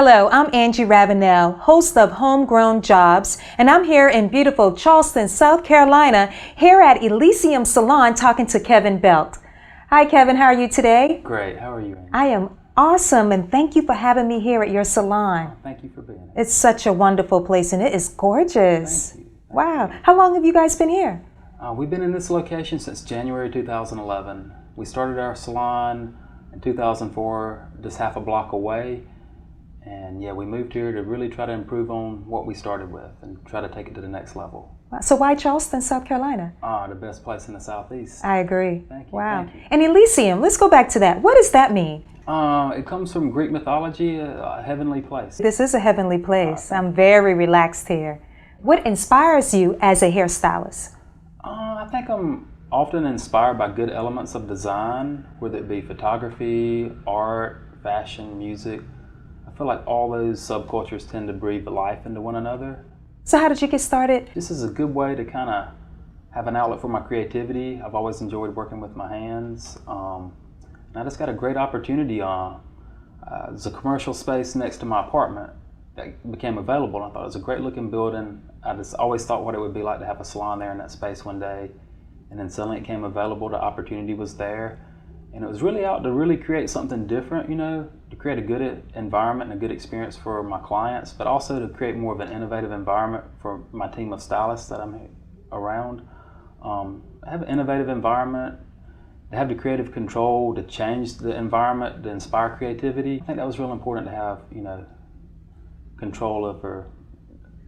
Hello, I'm Angie Ravenel, host of Homegrown Jobs, and I'm here in beautiful Charleston, South Carolina, here at Elysium Salon talking to Kevin Belt. Hi Kevin, how are you today? Great, how are you, Angie? I am awesome, and thank you for having me here at your salon. Thank you for being here. It's such a wonderful place, and it is gorgeous. Thank you. Wow. How long have you guys been here? We've been in this location since January 2011. We started our salon in 2004, just half a block away. And yeah, we moved here to really try to improve on what we started with and try to take it to the next level. So why Charleston, South Carolina? The best place in the Southeast. I agree. Thank you. Wow. Thank you. And Elysium, let's go back to that. What does that mean? It comes from Greek mythology, a heavenly place. This is a heavenly place. I'm very relaxed here. What inspires you as a hairstylist? I think I'm often inspired by good elements of design, whether it be photography, art, fashion, music. I feel like all those subcultures tend to breathe life into one another. So how did you get started? This is a good way to kind of have an outlet for my creativity. I've always enjoyed working with my hands. And I just got a great opportunity. There's a commercial space next to my apartment that became available. I thought it was a great looking building. I just always thought what it would be like to have a salon there in that space one day. And then suddenly it came available, the opportunity was there. And it was really out to really create something different, you know, to create a good environment and a good experience for my clients, but also to create more of an innovative environment for my team of stylists that I'm around. Have an innovative environment, to have the creative control to change the environment, to inspire creativity. I think that was real important to have, you know, control over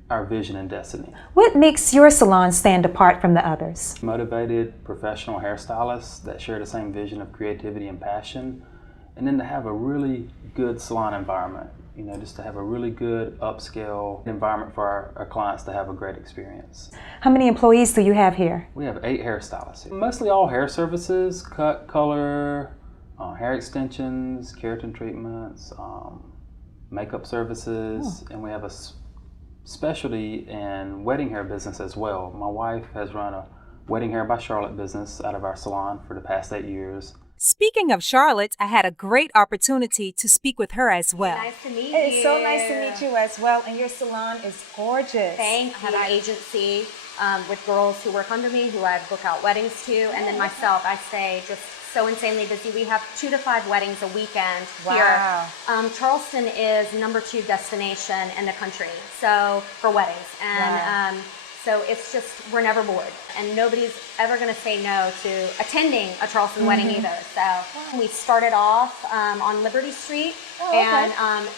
our vision and destiny. What makes your salon stand apart from the others? Motivated professional hairstylists that share the same vision of creativity and passion, and then to have a really good salon environment, you know, just to have a really good upscale environment for our clients to have a great experience. How many employees do you have here? We have 8 hairstylists, mostly all hair services, cut, color, hair extensions, keratin treatments, makeup services, and we have a specialty in wedding hair business as well. My wife has run a wedding hair by Charlotte business out of our salon for the past 8 years. Speaking of Charlotte, I had a great opportunity to speak with her as well. Nice to meet you. It's so nice to meet you as well, and your salon is gorgeous. Thank you. I have an agency with girls who work under me who I book out weddings to, and then myself, I stay just so insanely busy. We have 2 to 5 weddings a weekend here. Charleston is #2 destination in the country, so for weddings, and so it's just, we're never bored, and nobody's ever going to say no to attending a Charleston wedding either. So we started off on Liberty Street, and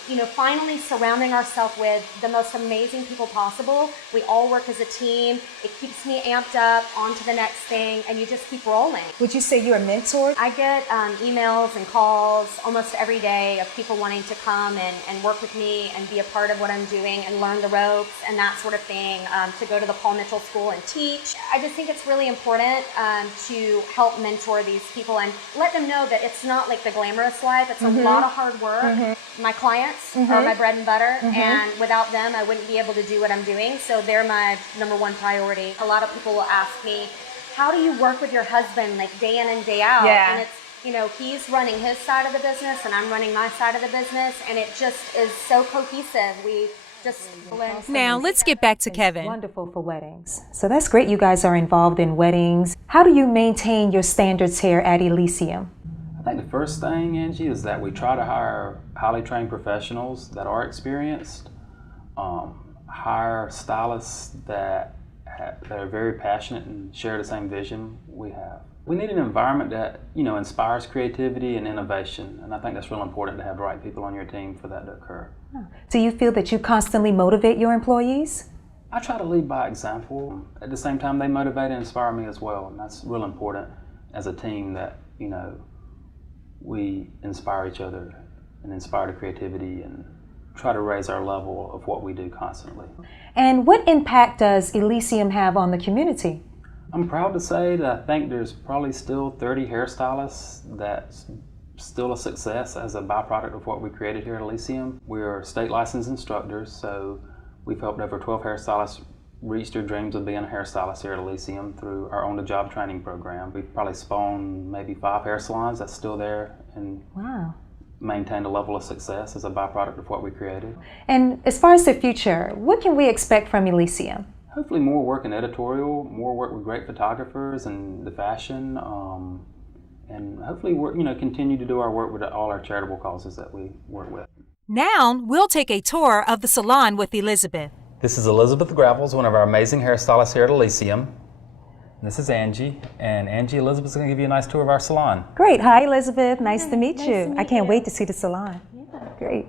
you know, finally surrounding ourselves with the most amazing people possible. We all work as a team. It keeps me amped up onto the next thing, and you just keep rolling. Would you say you're a mentor? I get emails and calls almost every day of people wanting to come and work with me and be a part of what I'm doing and learn the ropes and that sort of thing, to go to the Paul Mitchell School and teach. I just think it's really important to help mentor these people and let them know that it's not like the glamorous life. It's a lot of hard work. My clients are my bread and butter, and without them I wouldn't be able to do what I'm doing, so they're my #1 priority. A lot of people will ask me, how do you work with your husband like day in and day out? And it's, you know, he's running his side of the business and I'm running my side of the business, and it just is so cohesive. We just blend. Now let's get back to Kevin. Wonderful for weddings. So that's great you guys are involved in weddings. How do you maintain your standards here at Elysium? I think the first thing, Angie, is that we try to hire highly trained professionals that are experienced, hire stylists that are very passionate and share the same vision we have. We need an environment that, you know, inspires creativity and innovation, and I think that's real important to have the right people on your team for that to occur. Do you feel that you constantly motivate your employees? I try to lead by example. At the same time, they motivate and inspire me as well, and that's real important as a team that, you know, we inspire each other and inspire the creativity and try to raise our level of what we do constantly. And what impact does Elysium have on the community? I'm proud to say that I think there's probably still 30 hairstylists that's still a success as a byproduct of what we created here at Elysium. We are state licensed instructors, so we've helped over 12 hairstylists reach their dreams of being a hairstylist here at Elysium through our on-the-job training program. We've probably spawned maybe 5 hair salons that's still there and maintained a level of success as a byproduct of what we created. And as far as the future, what can we expect from Elysium? Hopefully more work in editorial, more work with great photographers and the fashion, and hopefully work, continue to do our work with all our charitable causes that we work with. Now we'll take a tour of the salon with Elizabeth. This is Elizabeth Gravels, one of our amazing hairstylists here at Elysium. This is Angie, and Elizabeth's going to give you a nice tour of our salon. Great. Hi, Elizabeth. Nice to meet Nice you. to meet I can't you. wait to see the salon. Yeah. Great.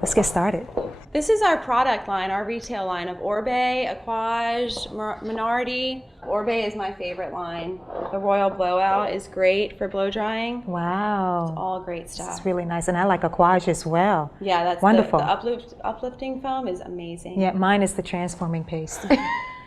Let's get started. This is our product line, our retail line of Orbe, Aquage, Minardi. Orbe is my favorite line. The Royal Blowout is great for blow drying. Wow. All great stuff. It's really nice. And I like Aquage as well. Yeah, that's wonderful. The uplifting foam is amazing. Yeah, mine is the transforming paste.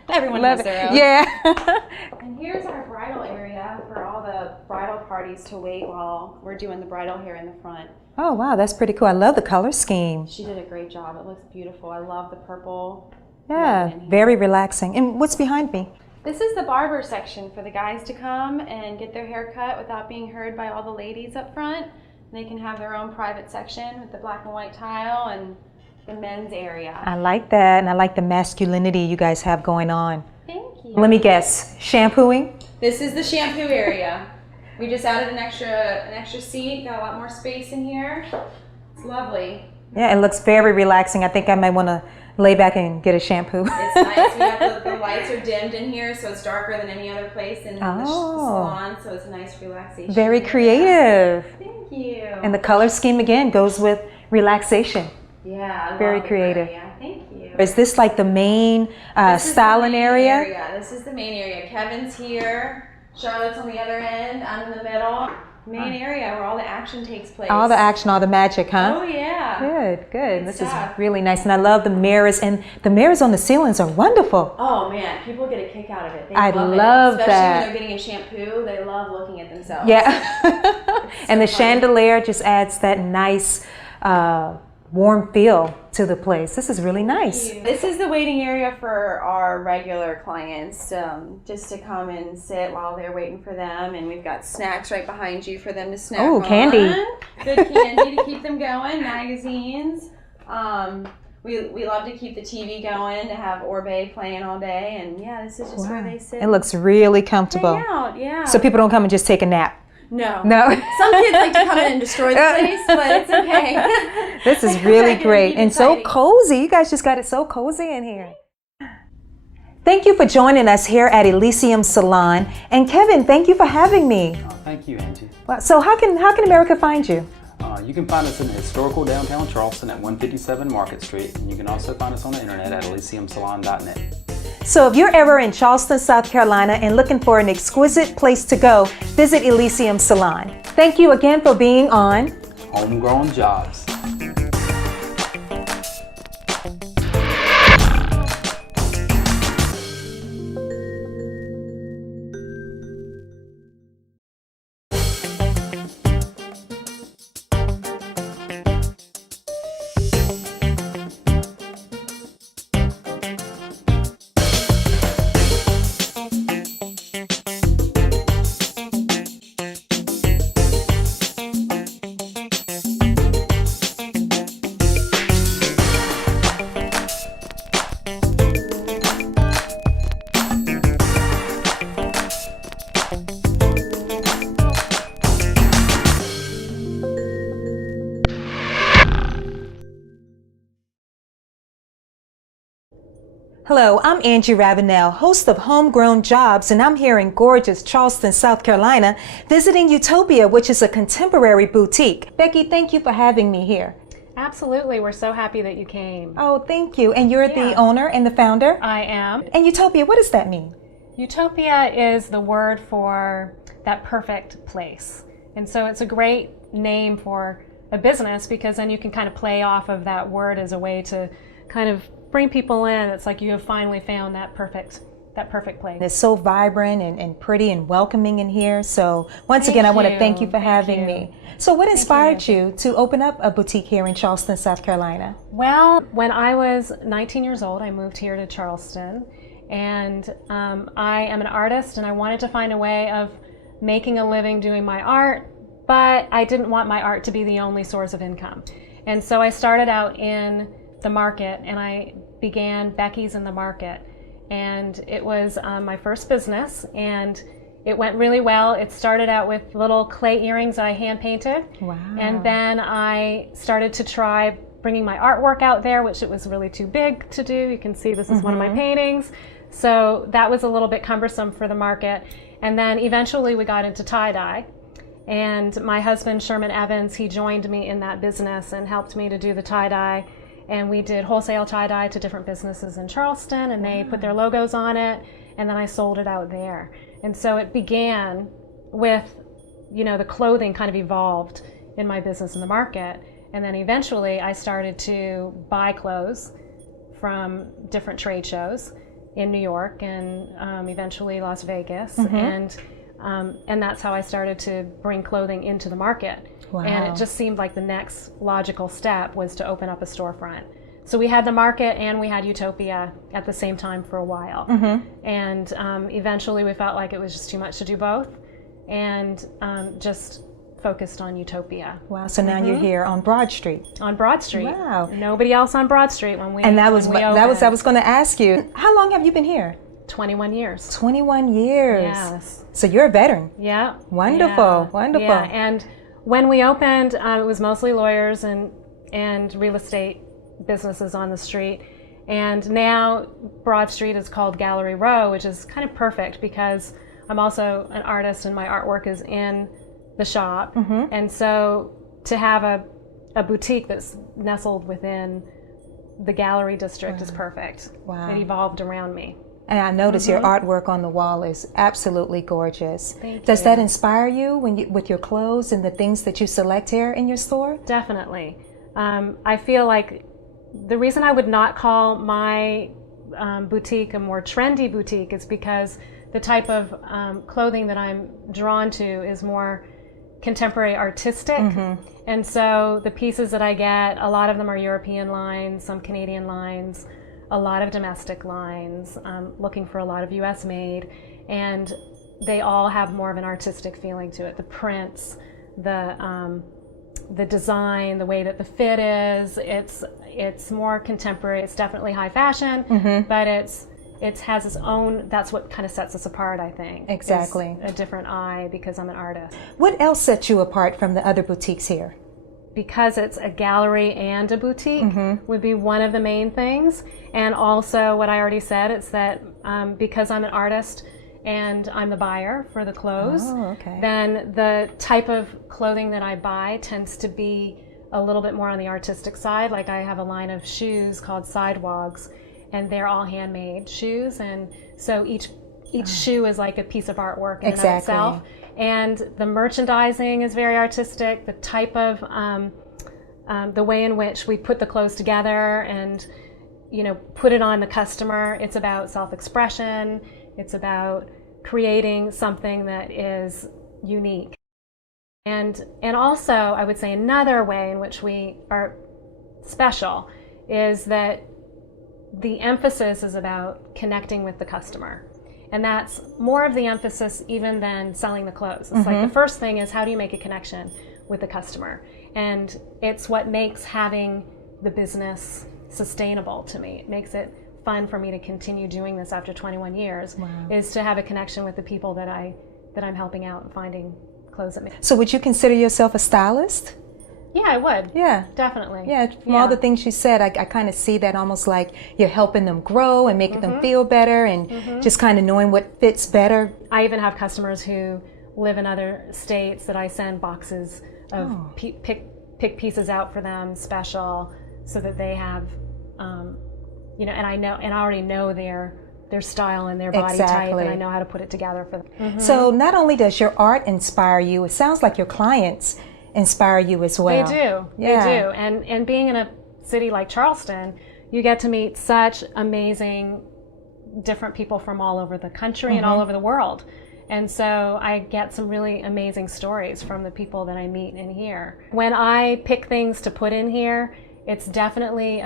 Everyone Love has it. their own. Yeah. And here's our bridal area for all the bridal parties to wait while we're doing the bridal hair in the front. Oh, wow. That's pretty cool. I love the color scheme. She did a great job. It looks beautiful. I love the purple. Yeah, very relaxing. And what's behind me? This is the barber section for the guys to come and get their hair cut without being heard by all the ladies up front. They can have their own private section with the black and white tile and the men's area. I like that, and I like the masculinity you guys have going on. Thank you. Let me guess, shampooing? This is the shampoo area. We just added an extra seat, got a lot more space in here. It's lovely. Yeah, it looks very relaxing. I think I might want to lay back and get a shampoo. It's nice. We have the lights are dimmed in here, so it's darker than any other place in the salon, so it's a nice relaxation. Very creative. Thank you. And the color scheme again goes with relaxation. Yeah, I Very love creative. It. Yeah, thank you. Is this like the main styling area? This is the main area. Kevin's here. Charlotte's on the other end. I'm in the middle. Main area where all the action takes place. All the action, all the magic, huh? Oh yeah. Good, good. This stuff. is really nice. And I love the mirrors. And the mirrors on the ceilings are wonderful. Oh man, people get a kick out of it. They I love it. that. Especially when they're getting a shampoo, they love looking at themselves. Yeah. And the chandelier just adds that nice warm feel to the place. This is really nice. This is the waiting area for our regular clients, just to come and sit while they're waiting for them. And we've got snacks right behind you for them to snack on. Candy. Good candy to keep them going. Magazines. We love to keep the TV going, to have Orbe playing all day. And yeah, this is just where they sit. It looks really comfortable. Hang out, yeah. So people don't come and just take a nap. No. Some kids like to come in and destroy the place, but it's okay. This is really great and so cozy. You guys just got it so cozy in here. Thank you for joining us here at Elysium Salon. And Kevin, thank you for having me. Oh, thank you, Angie. Well, so how can America find you? You can find us in historical downtown Charleston at 157 Market Street, and you can also find us on the internet at elysiumsalon.net. So if you're ever in Charleston, South Carolina and looking for an exquisite place to go, visit Elysium Salon. Thank you again for being on Homegrown Jobs. Hello, I'm Angie Ravenel, host of Homegrown Jobs, and I'm here in gorgeous Charleston, South Carolina, visiting Utopia, which is a contemporary boutique. Becky, thank you for having me here. Absolutely. We're so happy that you came. Oh, thank you. And you're the owner and the founder? I am. And Utopia, what does that mean? Utopia is the word for that perfect place. And so it's a great name for a business because then you can kind of play off of that word as a way to kind of bring people in. It's like you have finally found that perfect place. It's so vibrant and pretty and welcoming in here. So once again, I want to thank you for having me. So what inspired you to open up a boutique here in Charleston, South Carolina? Well, when I was 19 years old, I moved here to Charleston. And I am an artist, and I wanted to find a way of making a living doing my art, but I didn't want my art to be the only source of income. And so I started out in the market, and I began Becky's in the Market. And it was my first business, and it went really well. It started out with little clay earrings I hand painted. Wow. And then I started to try bringing my artwork out there, which it was really too big to do. You can see this is one of my paintings. So that was a little bit cumbersome for the market. And then eventually we got into tie-dye. And my husband, Sherman Evans, he joined me in that business and helped me to do the tie-dye. And we did wholesale tie-dye to different businesses in Charleston, and they put their logos on it, and then I sold it out there. And so it began with, the clothing kind of evolved in my business in the market. And then eventually I started to buy clothes from different trade shows in New York and eventually Las Vegas. And that's how I started to bring clothing into the market. Wow. And it just seemed like the next logical step was to open up a storefront. So we had the market and we had Utopia at the same time for a while. And eventually we felt like it was just too much to do both, and just focused on Utopia. Wow. So now you're here on Broad Street. On Broad Street. Wow. Nobody else on Broad Street when we And I was opened. going to ask you, how long have you been here? 21 years. 21 years. Yes. So you're a veteran. Yeah. Wonderful. Yeah. Wonderful. Yeah. And when we opened, it was mostly lawyers and real estate businesses on the street. And now Broad Street is called Gallery Row, which is kind of perfect because I'm also an artist and my artwork is in the shop. And so to have a boutique that's nestled within the gallery district is perfect. Wow. It evolved around me. And I notice your artwork on the wall is absolutely gorgeous. Thank Does you. that inspire you with your clothes and the things that you select here in your store? Definitely. I feel like the reason I would not call my boutique a more trendy boutique is because the type of clothing that I'm drawn to is more contemporary artistic. And so the pieces that I get, a lot of them are European lines, some Canadian lines, a lot of domestic lines, looking for a lot of US made, and they all have more of an artistic feeling to it. The prints, the design, the way that the fit is, it's more contemporary. It's definitely high fashion, but it has its own, that's what kind of sets us apart, I think. Exactly. It's a different eye because I'm an artist. What else sets you apart from the other boutiques here? Because it's a gallery and a boutique would be one of the main things. And also what I already said, it's that because I'm an artist and I'm the buyer for the clothes, then the type of clothing that I buy tends to be a little bit more on the artistic side. Like I have a line of shoes called Sidewalks, and they're all handmade shoes. And so each shoe is like a piece of artwork in and of itself. And the merchandising is very artistic. The type of, the way in which we put the clothes together and, put it on the customer. It's about self-expression. It's about creating something that is unique. And also, I would say another way in which we are special is that the emphasis is about connecting with the customer. And that's more of the emphasis even than selling the clothes. It's like the first thing is, how do you make a connection with the customer? And it's what makes having the business sustainable to me. It makes it fun for me to continue doing this after 21 years, is to have a connection with the people that I'm helping out and finding clothes that make. So would you consider yourself a stylist? Yeah, I would. Yeah. Definitely. Yeah, from all the things you said, I kind of see that almost like you're helping them grow and making them feel better and just kind of knowing what fits better. I even have customers who live in other states that I send boxes of pick pieces out for them special so that they have, and I already know their style and their body type, and I know how to put it together for them. So not only does your art inspire you, it sounds like your clients inspire you as well. They do. Yeah. They do. And being in a city like Charleston, you get to meet such amazing different people from all over the country and all over the world. And so I get some really amazing stories from the people that I meet in here. When I pick things to put in here, it's definitely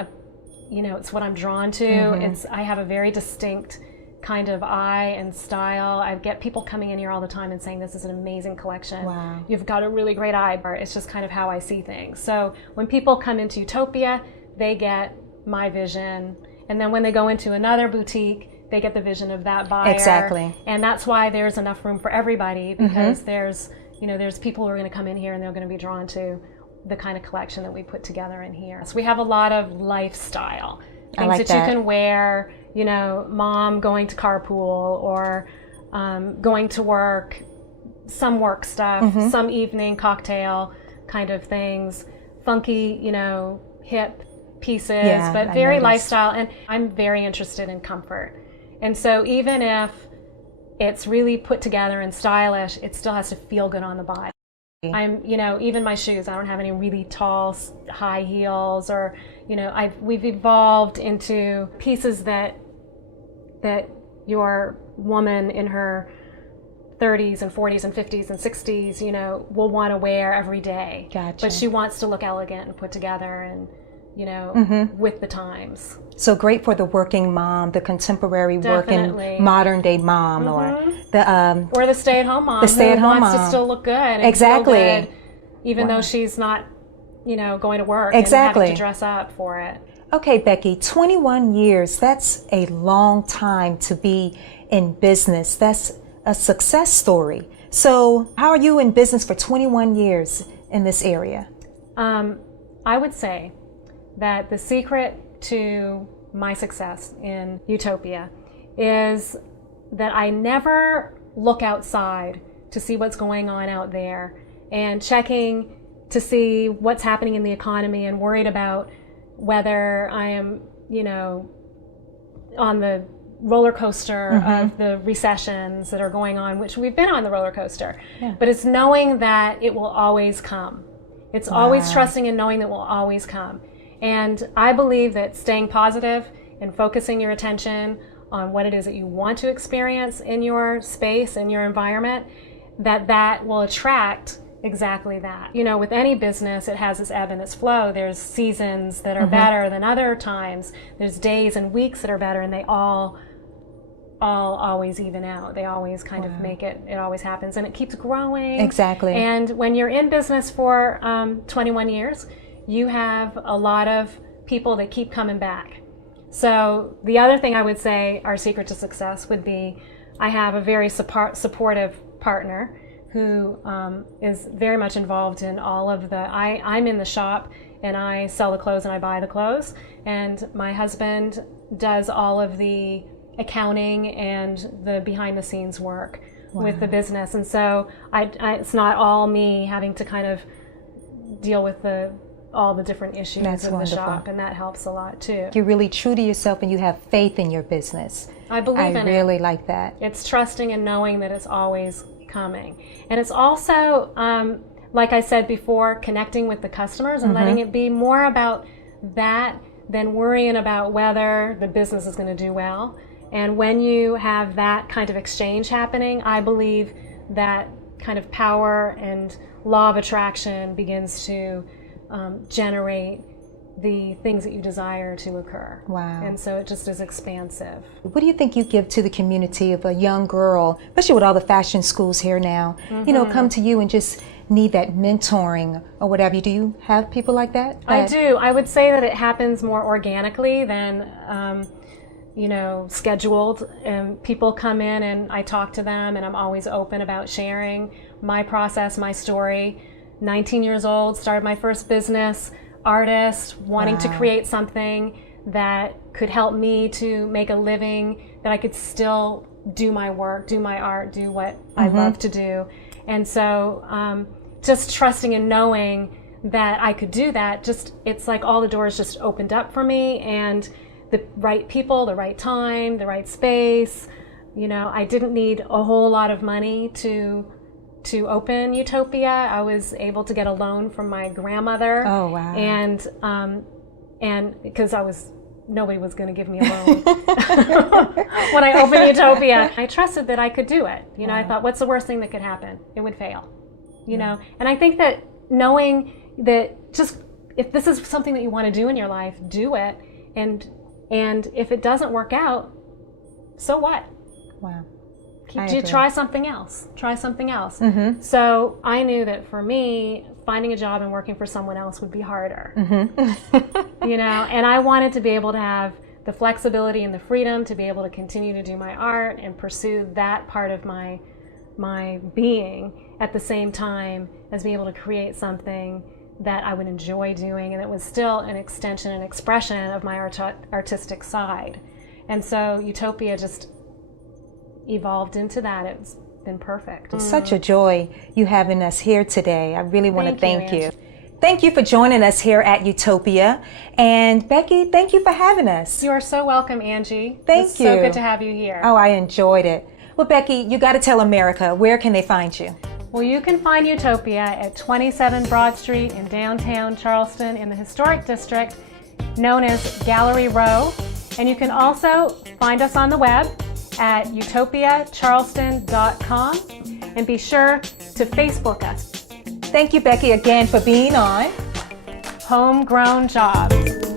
it's what I'm drawn to. I have a very distinct kind of eye and style. I get people coming in here all the time and saying, this is an amazing collection. Wow. You've got a really great eye. It's just kind of how I see things. So when people come into Utopia, they get my vision. And then when they go into another boutique, they get the vision of that buyer. Exactly. And that's why there's enough room for everybody, because there's people who are going to come in here and they're going to be drawn to the kind of collection that we put together in here. So we have a lot of lifestyle. Things that you can wear, mom going to carpool or going to work, some work stuff, some evening cocktail kind of things, funky, hip pieces, but very lifestyle. And I'm very interested in comfort. And so even if it's really put together and stylish, it still has to feel good on the body. I'm, even my shoes, I don't have any really tall high heels, or, we've evolved into pieces that your woman in her 30s and 40s and 50s and 60s, will want to wear every day. Gotcha. But she wants to look elegant and put together and, with the times. So great for the working mom, the contemporary working modern day mom, or the stay-at-home mom. The stay-at-home who wants mom to still look good and exactly feel good, even though she's not, going to work and having to dress up for it. Okay, Becky, 21 years, that's a long time to be in business. That's a success story. So how are you in business for 21 years in this area? I would say that the secret to my success in Utopia is that I never look outside to see what's going on out there and checking to see what's happening in the economy and worried about whether I am, on the roller coaster of the recessions that are going on, which we've been on the roller coaster. Yeah. But it's knowing that it will always come. It's always trusting and knowing that it will always come. And I believe that staying positive and focusing your attention on what it is that you want to experience in your space, in your environment, that will attract exactly that. With any business, it has its ebb and its flow. There's seasons that are better than other times. There's days and weeks that are better, and they all always even out. They always kind of make it always happens, and it keeps growing. Exactly. And when you're in business for 21 years, you have a lot of people that keep coming back. So the other thing I would say, our secret to success would be, I have a very supportive partner who is very much involved in all of I'm in the shop and I sell the clothes and I buy the clothes, and my husband does all of the accounting and the behind the scenes work with the business. And so it's not all me having to kind of deal with all the different issues in the shop, and that helps a lot too. You're really true to yourself and you have faith in your business. I believe in it. I really like that. It's trusting and knowing that it's always coming. And it's also, like I said before, connecting with the customers and letting it be more about that than worrying about whether the business is going to do well. And when you have that kind of exchange happening, I believe that kind of power and law of attraction begins to generate the things that you desire to occur. Wow. And so it just is expansive. What do you think you give to the community of a young girl, especially with all the fashion schools here now, come to you and just need that mentoring or whatever? Do you have people like that? I do. I would say that it happens more organically than scheduled. And people come in and I talk to them, and I'm always open about sharing my process, my story. 19 years old, started my first business, artist, wanting to create something that could help me to make a living, that I could still do my work, do my art, do what I love to do. And so just trusting and knowing that I could do that, it's like all the doors just opened up for me, and the right people, the right time, the right space. I didn't need a whole lot of money to open Utopia. I was able to get a loan from my grandmother. Oh wow! And because nobody was going to give me a loan when I opened Utopia, I trusted that I could do it. I thought, what's the worst thing that could happen? It would fail. And I think that knowing that just if this is something that you want to do in your life, do it. And if it doesn't work out, so what? Wow. Try something else. Try something else. So I knew that for me, finding a job and working for someone else would be harder. You know, and I wanted to be able to have the flexibility and the freedom to be able to continue to do my art and pursue that part of my being at the same time as being able to create something that I would enjoy doing and it was still an extension and expression of my artistic side. And so Utopia just evolved into that. It's been perfect. It's such a joy you having us here today. I really want to thank you. Angie. Thank you for joining us here at Utopia. And Becky, thank you for having us. You are so welcome, Angie. Thank It's you. so good to have you here. Oh, I enjoyed it. Well, Becky, you got to tell America, where can they find you? Well, you can find Utopia at 27 Broad Street in downtown Charleston in the historic district known as Gallery Row. And you can also find us on the web at utopiacharleston.com and be sure to Facebook us. Thank you, Becky, again for being on Homegrown Jobs.